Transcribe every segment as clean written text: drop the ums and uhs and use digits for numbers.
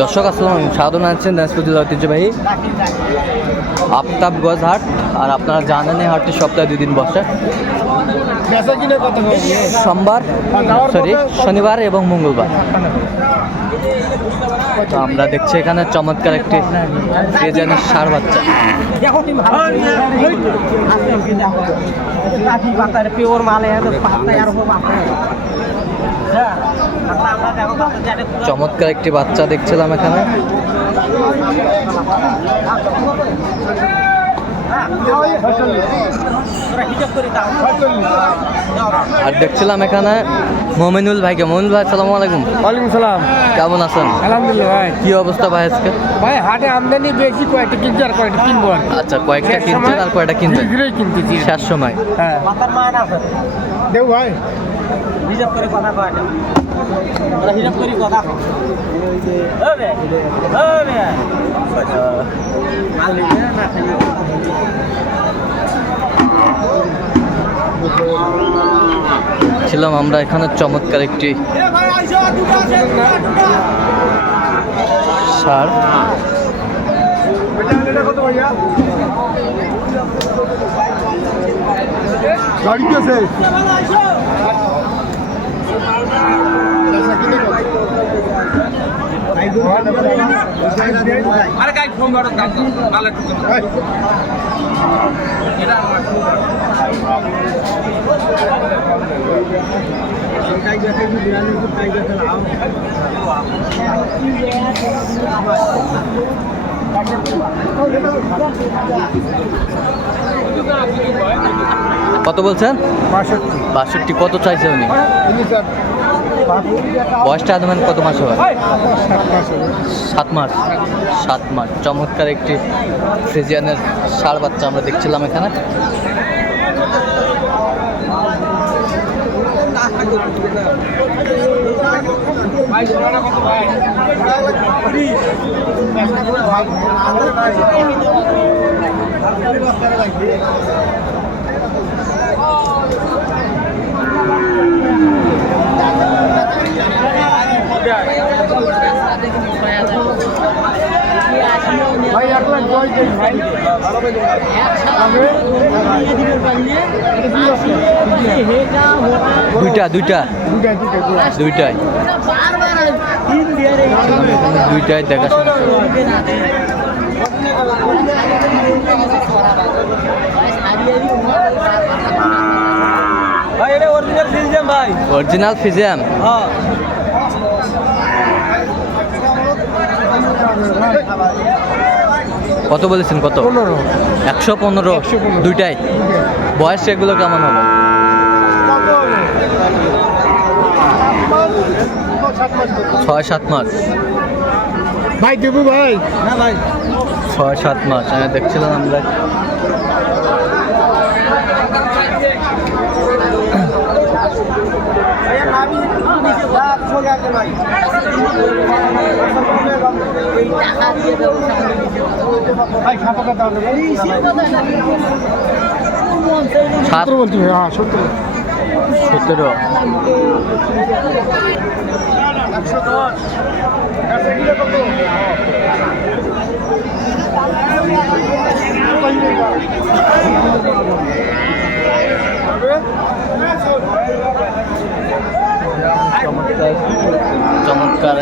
দর্শক আসসালাম, স্বাগত জানাচ্ছেন দিনাজপুর জেলা ঐতিহ্যবাহী আফতাবগঞ্জ হাট। আর আপনারা জানেন এই হাটটি সপ্তাহে 2 দিন বসে, সোমবার শনিবার এবং মঙ্গলবার। তো আমরা দেখছি এখানে চমৎকার একটি ফ্রিজিয়ানের ষাঁড় বাচ্চা। চমৎকার একটি বাচ্চা দেখছিলাম এখানে। আর দেখছিলাম এখানে মোমিনুল ভাইকে। মোমিনুল ভাই আসসালামু আলাইকুম। ওয়ালাইকুম সালাম। কেমন আছেন? আলহামদুলিল্লাহ ভাই। কি অবস্থা ভাই আজকে? ভাই হাটে আমদানি বেশি, কয়েকটা কিনছি আর কয়েকটা কিনবো। আচ্ছা, কয়েকটা কিনছেন আর কয়েকটা কিনবেন? কিনতেছি শেষ সময়। হ্যাঁ দেও ভাই, হিসাব করে কথা কয় না, হিসাব করে কথা হবে হবে মাল নিবে না খাইবে। ছিলাম আমরা এখানে চমৎকার একটি ষাঁড়। আরে গাই ফোন করো দাম ভালো এটা কত বলছেন? 62। কত চাইছে উনি? বয়সটা আদমান কত মাস হবে? 7 মাস। 7 মাস। চমৎকার একটি ফ্রিজিয়ানের ষাঁড় বাচ্চা আমরা দেখছিলাম এখানে। ভাই 1 লাখ 10 দিন ভাই। দুইটাই দেখাশোনা। ভাই এটা অরিজিনাল ফ্রিজিয়ান ভাই। Original Friesian. হ্যাঁ কত বলেছেন? কত? 115। দুইটাই। বয়স এগুলো কেমন হবে? 6-7 মাস। ভাই দেবো ভাই। না ভাই 6-7 মাস। হ্যাঁ দেখছিলাম আমরা। ভাই খাতা কথা হবে। 17। বলছি হ্যাঁ 17। 17। চমৎকার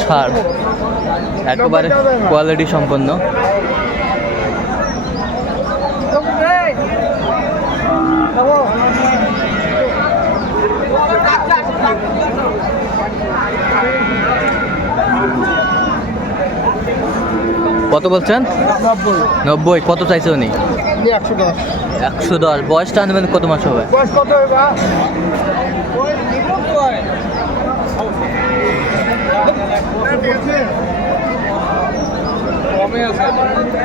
ষাঁড়, একেবারে কোয়ালিটি সম্পন্ন। কত বলছেন? 90। কত চাইছে উনি? 110। বয়সটা আনবেন কত মাস হবে? বয়স কত হবে?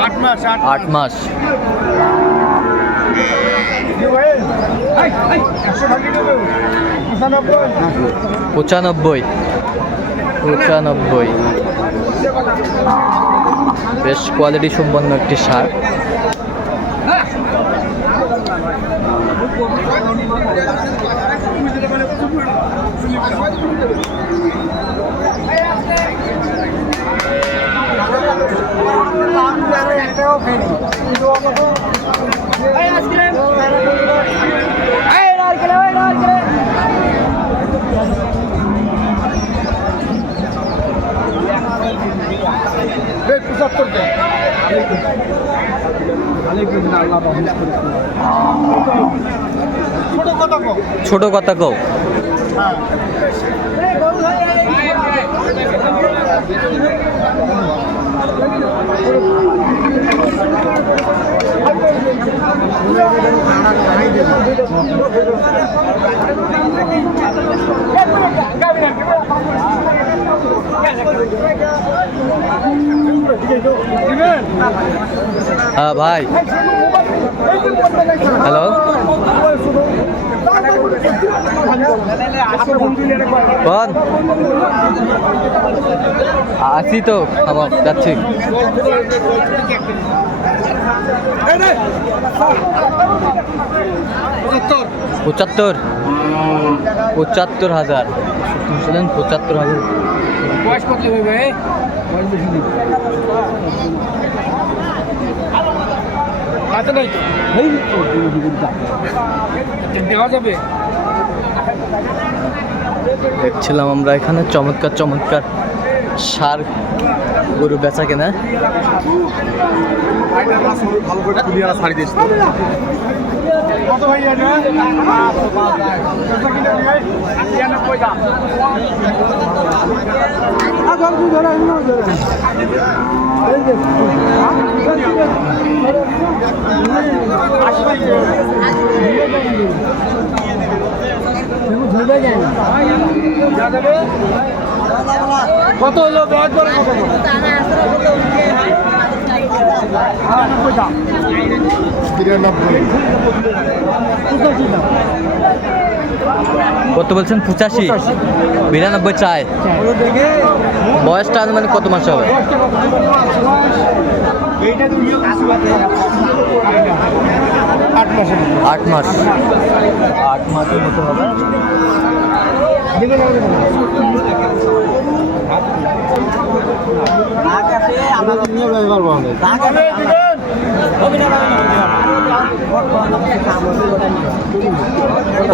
8 মাস। 8 মাস। 95। বেশ কোয়ালিটি সম্পন্ন একটি ষাঁড়। কথা কো ছোট কথা কও। হ্যাঁ ভাই, হ্যালো, বল। আছি তো, আমার যাচ্ছি। 75,000 শুনছিলেন, 75,000। বয়স কত হবে? আচ্ছা নাই দেওয়া যাবে। দেখছিলাম আমরা এখানে চমৎকার চমৎকার সার গরু বেচা কেনা। ভালো করে ক্লিয়ার ছাড়ি দিস কত ভাই এটা 95 দাম আবার কি ধরে এই যে 80 কত হলো ব্যাগ করে কত কত বলছেন? 85, 92 চায়। বয়সটা মানে কত মাস হবে? 8 মাস, 8 মাসের মতো হবে।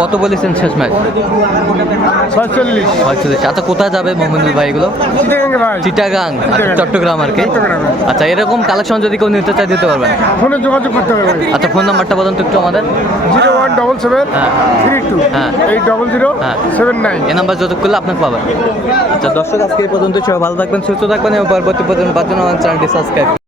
কত বলেছেন শেষ ম্যাচ? 46। আচ্ছা, কোথায় যাবে মোহাম্মদুল ভাই এগুলো? চিটাগাং, চট্টগ্রাম আর কি। আচ্ছা, এরকম কালেকশন যদি কেউ নিতে চায় দিতে পারবেন? ফোনে যোগাযোগ করতে হবে। আচ্ছা, ফোন নাম্বারটা বলুন তো একটু আমাদের। 017732 80079। এই নাম্বার যোগাযোগ করলে আপনাকে পাবেন। আচ্ছা দর্শক, আজকে এই পর্যন্ত। সবাই ভালো থাকবেন, সুস্থ থাকবেন এবং পরবর্তী পর্যন্ত চ্যানেলটি সাবস্ক্রাইব